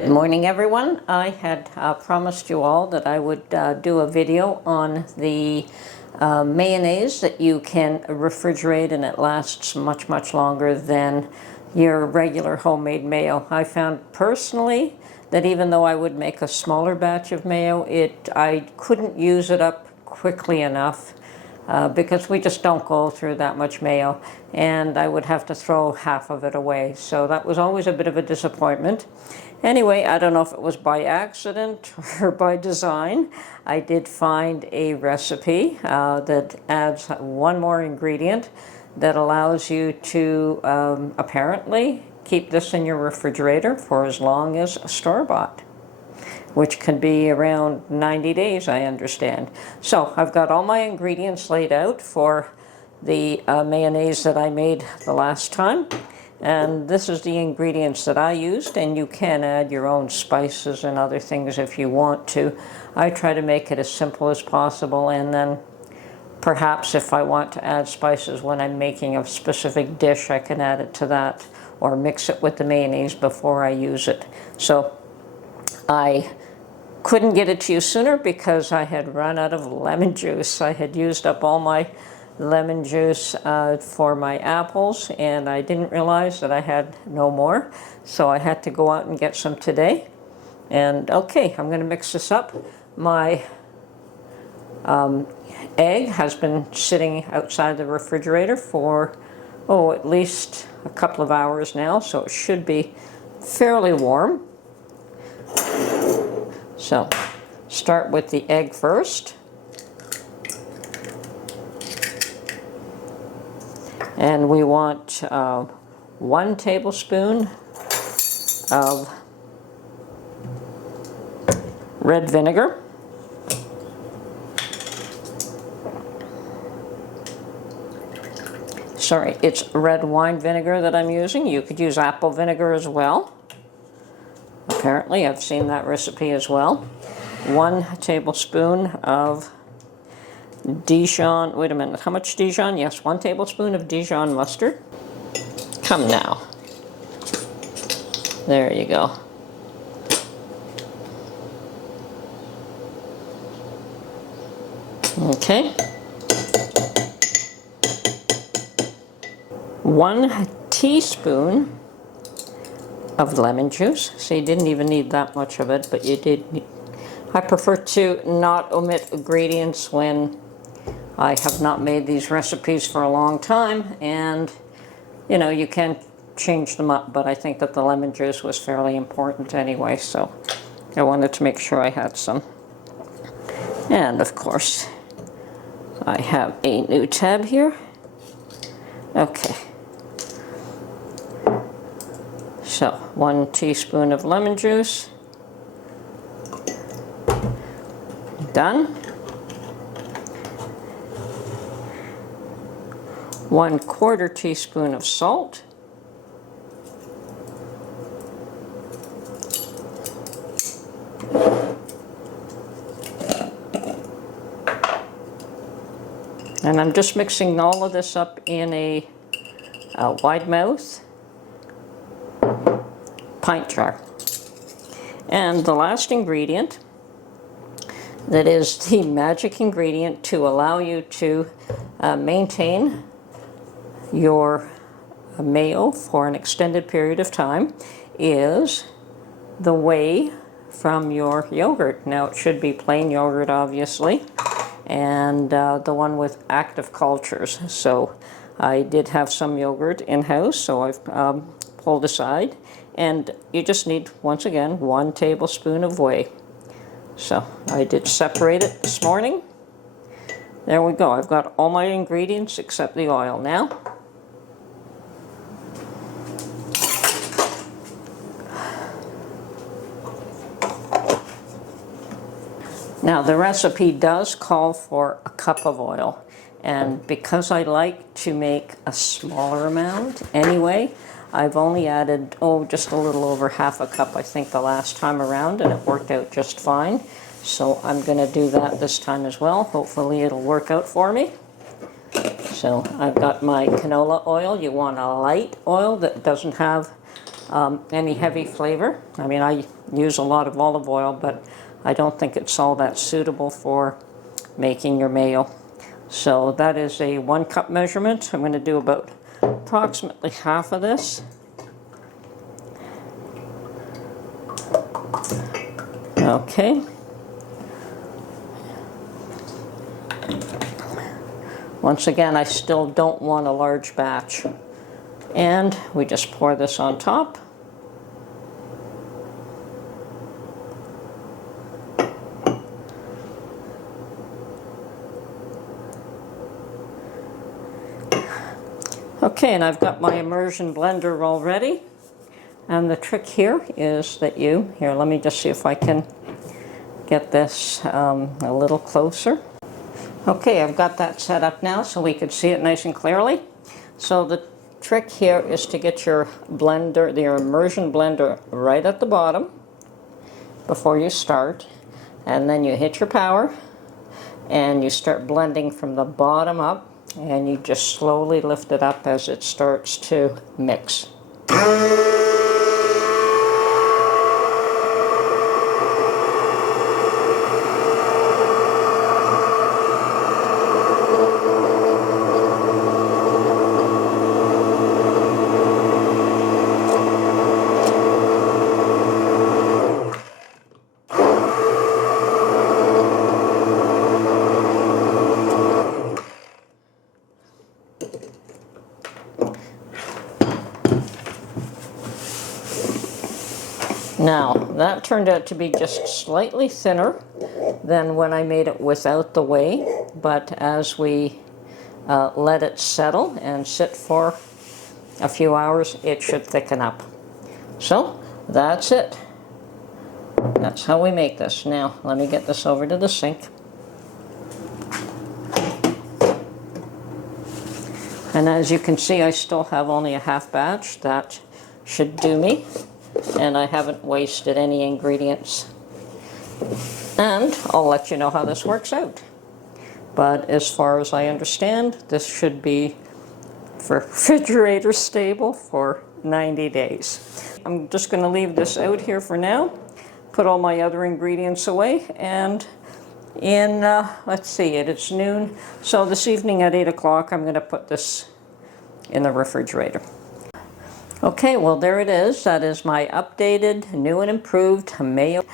Good morning, everyone. I had promised you all that I would do a video on the mayonnaise that you can refrigerate and it lasts much longer than your regular homemade mayo. I found personally that even though I would make a smaller batch of mayo, I couldn't use it up quickly enough because we just don't go through that much mayo, and I would have to throw half of it away. So that was always a bit of a disappointment. Anyway, I don't know if it was by accident or by design. I did find a recipe that adds one more ingredient that allows you to apparently keep this in your refrigerator for as long as store-bought, which can be around 90 days, I understand. So I've got all my ingredients laid out for the mayonnaise that I made the last time. And this is the ingredients that I used, and you can add your own spices and other things if you want to. I try to make it as simple as possible, and then perhaps if I want to add spices when I'm making a specific dish, I can add it to that or mix it with the mayonnaise before I use it. So I couldn't get it to you sooner because I had run out of lemon juice. I had used up all my lemon juice for my apples, and I didn't realize that I had no more, so I had to go out and get some today. And okay, I'm going to mix this up. My egg has been sitting outside the refrigerator for at least a couple of hours now, so it should be fairly warm. So start with the egg first. And we want 1 tablespoon of red vinegar. Sorry, it's red wine vinegar that I'm using. You could use apple vinegar as well. Apparently, I've seen that recipe as well. 1 tablespoon of Dijon, wait a minute, how much Dijon? Yes, 1 tablespoon of Dijon mustard. Come now. There you go. Okay. 1 teaspoon of lemon juice. So you didn't even need that much of it, but you did need. I prefer to not omit ingredients when I have not made these recipes for a long time, and you know, you can change them up, but I think that the lemon juice was fairly important anyway, so I wanted to make sure I had some. And of course, I have a new tab here. Okay. So 1 teaspoon of lemon juice. Done. 1/4 teaspoon of salt. And I'm just mixing all of this up in a wide mouth pint jar. And the last ingredient, that is the magic ingredient to allow you to maintain your mayo for an extended period of time, is the whey from your yogurt. Now it should be plain yogurt, obviously, and the one with active cultures. So I did have some yogurt in-house, so I've pulled aside, and you just need, once again, 1 tablespoon of whey. So I did separate it this morning. There we go. I've got all my ingredients except the oil now. Now the recipe does call for a cup of oil, and because I like to make a smaller amount anyway, I've only added, just a little over half a cup, I think, the last time around, and it worked out just fine. So I'm going to do that this time as well. Hopefully it'll work out for me. So I've got my canola oil. You want a light oil that doesn't have any heavy flavor. I mean, I use a lot of olive oil, but I don't think it's all that suitable for making your mayo. So that is a 1 cup measurement. I'm going to do about approximately half of this. Okay. Once again, I still don't want a large batch. And we just pour this on top. Okay, and I've got my immersion blender all ready. And the trick here is that here, let me just see if I can get this a little closer. Okay, I've got that set up now so we can see it nice and clearly. So the trick here is to get your blender, your immersion blender, right at the bottom before you start. And then you hit your power and you start blending from the bottom up, and you just slowly lift it up as it starts to mix. Now, that turned out to be just slightly thinner than when I made it without the whey, but as we let it settle and sit for a few hours, it should thicken up. So, that's it. That's how we make this. Now, let me get this over to the sink. And as you can see, I still have only a half batch. That should do me. And I haven't wasted any ingredients. And I'll let you know how this works out. But as far as I understand, this should be refrigerator stable for 90 days. I'm just going to leave this out here for now, put all my other ingredients away, and in, let's see, it's noon. So this evening at 8 o'clock, I'm going to put this in the refrigerator. Okay, well there it is. That is my updated, new and improved mayo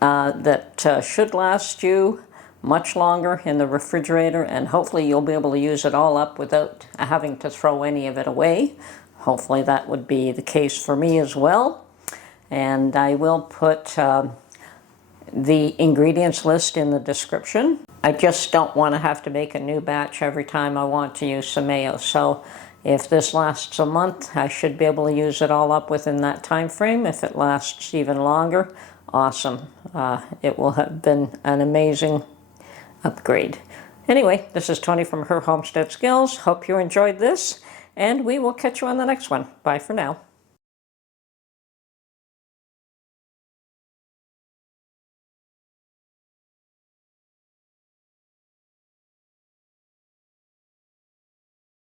that should last you much longer in the refrigerator, and hopefully you'll be able to use it all up without having to throw any of it away. Hopefully that would be the case for me as well. And I will put the ingredients list in the description. I just don't want to have to make a new batch every time I want to use some mayo. So if this lasts a month, I should be able to use it all up within that time frame. If it lasts even longer, awesome. It will have been an amazing upgrade. Anyway, this is Tony from Her Homestead Skills. Hope you enjoyed this, and we will catch you on the next one. Bye for now.